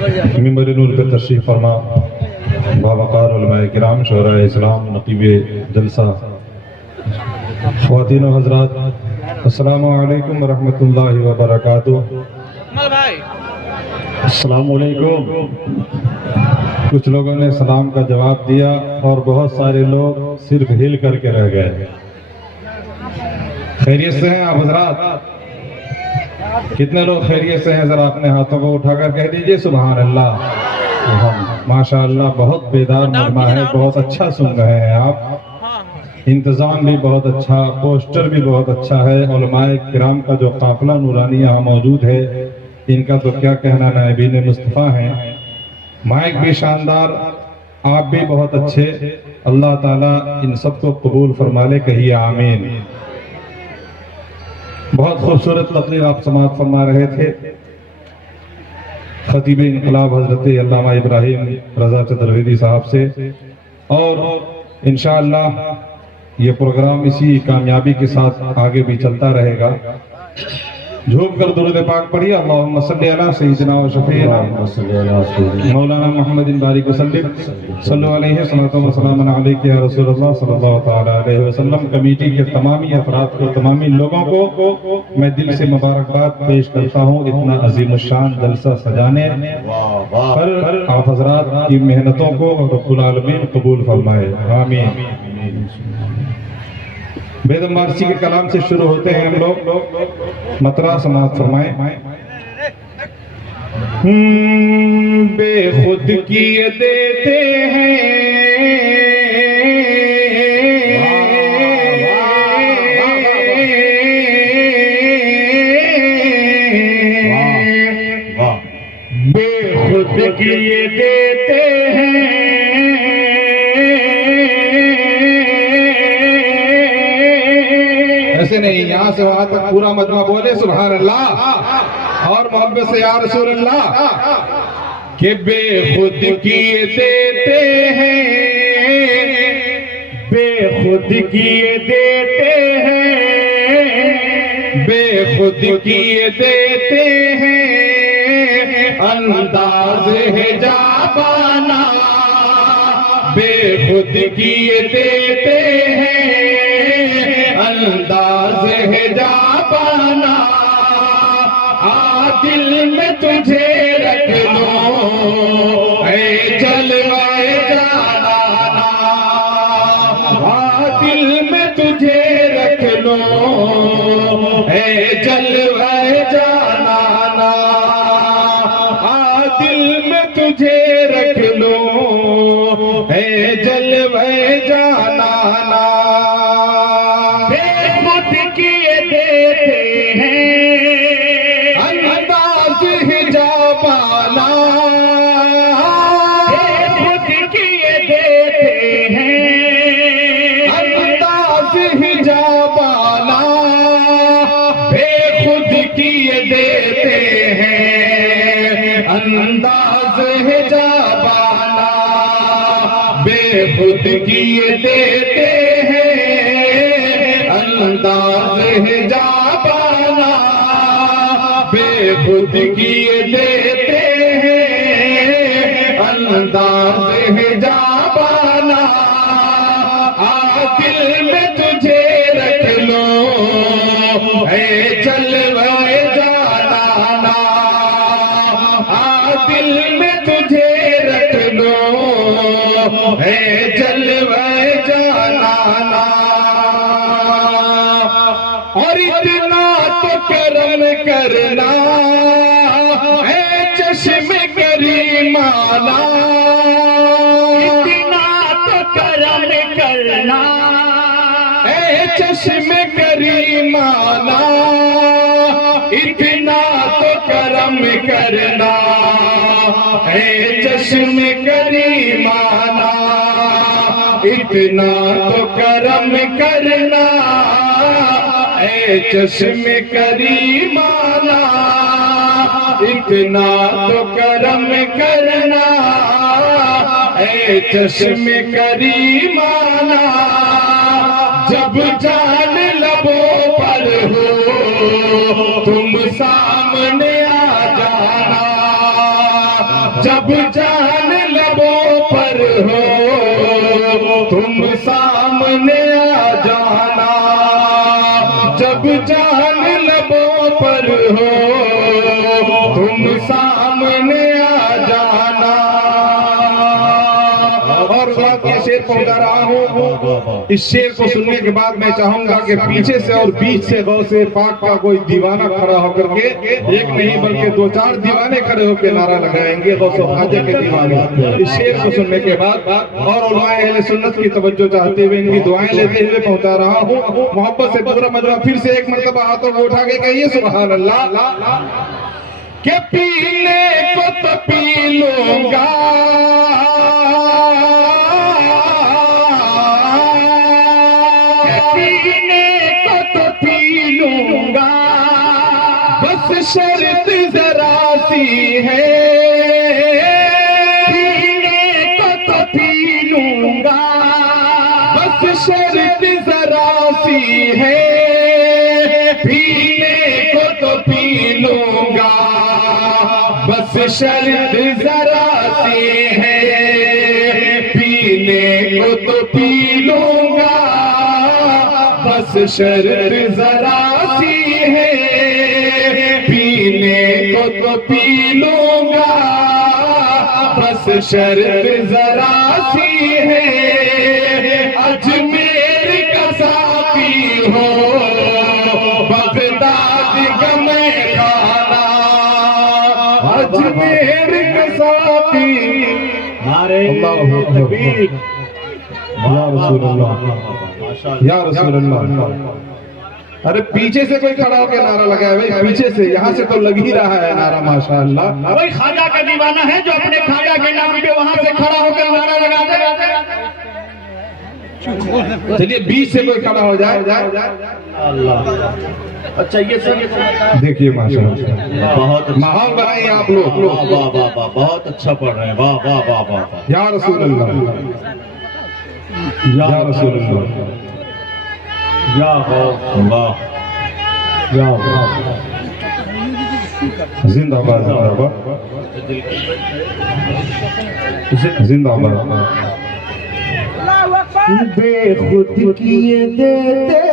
मिंबर नूर पे तशरीफ़ फरमा बावक़ार उलमाए किराम शोहराए इस्लाम नक़ीब जलसा ख़वातीन व हज़रात, अस्सलामु अलैकुम व रहमतुल्लाहि व बरकातुहू। अस्सलामु अलैकुम। कुछ लोगों ने सलाम का जवाब दिया और बहुत सारे लोग सिर्फ हिल करके रह गए। खैरियत से हैं आप हज़रात? कितने लोग खैरियत से हैं? जरा अपने हाथों को उठाकर कह दीजिए सुभान अल्लाह। माशाअल्लाह, बहुत बेदार मजमा है, बहुत अच्छा सुन रहे हैं आप। इंतज़ाम भी बहुत अच्छा, पोस्टर भी बहुत अच्छा है। उलमाए किराम का जो काफिला नूरानी यहाँ मौजूद है, इनका तो क्या कहना, नायबीन मुस्तफ़ा हैं। माइक भी शानदार, आप भी बहुत अच्छे। अल्लाह ताला इन सबको कबूल फरमा ले, कहिए आमीन। बहुत खूबसूरत तकरीर आप समाअत फरमा रहे थे। खतीब इनकलाब हजरत अल्लामा इब्राहिम रजा चतुर्वेदी साहब से, और इंशाअल्लाह ये प्रोग्राम इसी कामयाबी के साथ आगे भी चलता रहेगा। झूम कर दुरूद पाक पढ़िए। अल्लाहुम्मा सल्ली अला सय्यिदिना व शफीना मौलाना मुहम्मदिन बारिक वसल्लिम सल्लल्लाहु अलैहि व सल्लम अलैहि या रसूलुल्लाह सल्लल्लाहु तआला अलैहि वसल्लम। कमेटी के तमामी अफराद को, तमामी लोगों को मैं दिल से मुबारकबाद पेश करता हूँ इतना अजीम शान जलसा सजाने पर। आप हजरात की मेहनतों को रब्बुल आलमीन कबूल फरमाए, आमीन। बेदम वारसी के कलाम से शुरू होते हैं हम लोग। मतरा समाअत फरमाएं। बेखुद किए देते हैं बेखुद किए देते हैं, ऐसे नहीं, यहाँ से वहां तक पूरा मजमा बोले सुभान अल्लाह और मोहब्बत से या रसूल अल्लाह। कि बेखुद किए देते हैं, बेखुद किए देते हैं, बेखुद किए देते हैं, अंदाज है जाबाना बेखुद किए देते हैं, अंदाज है जाबाना। दिल में तुझे रख लो ऐ जलवाए जाना, दिल में तुझे रख लो ऐ जलवाए जाना, दिल में तुझे रख लो ऐ जलवाए जाना। बेखुद किए देते हैं, अंदाज है जाबाना, बेखुद किए देते हैं, अंदाज है जाबाना, बेखुद किए देते हैं, अंदाज है जाबाना, बेखुद किए देते हैं, अंदाज है जाबाना, बेखुद किए देते हैं, अंदाज है जाबाना। दिल में तुझे रख लो ऐ जलवाए जाना, दिल में तुझे रख लो ऐ जलवाए जाना। और इतना तो करम करना ऐ चश्मे करीमाना, इतना तो करम करना ऐ चश्मे करीमाना, इतना तो करम करना ऐ चश्मे करीमाना, इतना तो करम करना ऐ चश्मे करीमाना, इतना तो करम करना ऐ चश्मे करीमाना। जब जान लबों पर हो तुम सामने आ जाना, जान लबों पर हो तुम सामने आ जाना, जब जान लबों पर हो तुम सामने आ जाना। और ये शेर पहुंचा रहा हूँ। इस शेर को सुनने के बाद मैं चाहूंगा कि पीछे से और बीच से गौसे पाक का कोई दीवाना खड़ा होकर के, एक नहीं बल्कि 2-4 दीवाने खड़े होकर नारा लगाएंगे गौसे ख्वाजा के दीवाने इस शेर को सुनने के बाद। और उलमाए अहले सुन्नत की तवज्जो चाहते हुए, इनकी दुआएं लेते हुए पहुंचा रहा हूँ। मोहब्बत से पूरा मजमा फिर से एक मरतबा हाथों को उठा के कहिए सुभान अल्लाह। के पीने को तो पी लूंगा, पीने को तो पी लूंगा, बस शर्त जरा सी है, पीने को तो पी लूंगा, बस शर्त जरा सी है, पीने को तो पी लूंगा, बस शर्त जरा सी है, पीने को तो पी लूंगा, बस शर्त जरा सी है, पीने को तो पी लूंगा, बस शर्त जरा सी है, अजमेर का साकी हो बगदाद का मैं खाना, अजमेर का साकी। अल्लाहु तकबीर, या रसूल अल्लाह, या रसूल अल्लाह। अरे पीछे से कोई खड़ा होकर नारा लगाए भाई, पीछे से, यहाँ से तो लग ही रहा है नारा माशाअल्लाह। कोई ख्वाजा का दीवाना है जो अपने ख्वाजा के नाम पे वहां से खड़ा होकर नारा लगा दे। चलिए बीच से कोई खड़ा हो जाए। अच्छा ये सर देखिए माशाअल्लाह, बहुत माहौल बनाइए आप लोग। वाह वाह वाह वाह, बहुत अच्छा पढ़ रहे हैं, वाह वाह वाह वाह, या रसूल अल्लाह, या रसूल अल्लाह, या वाह, या जिंदाबाद जिंदाबाद जिंदाबाद। बेखुद किए देते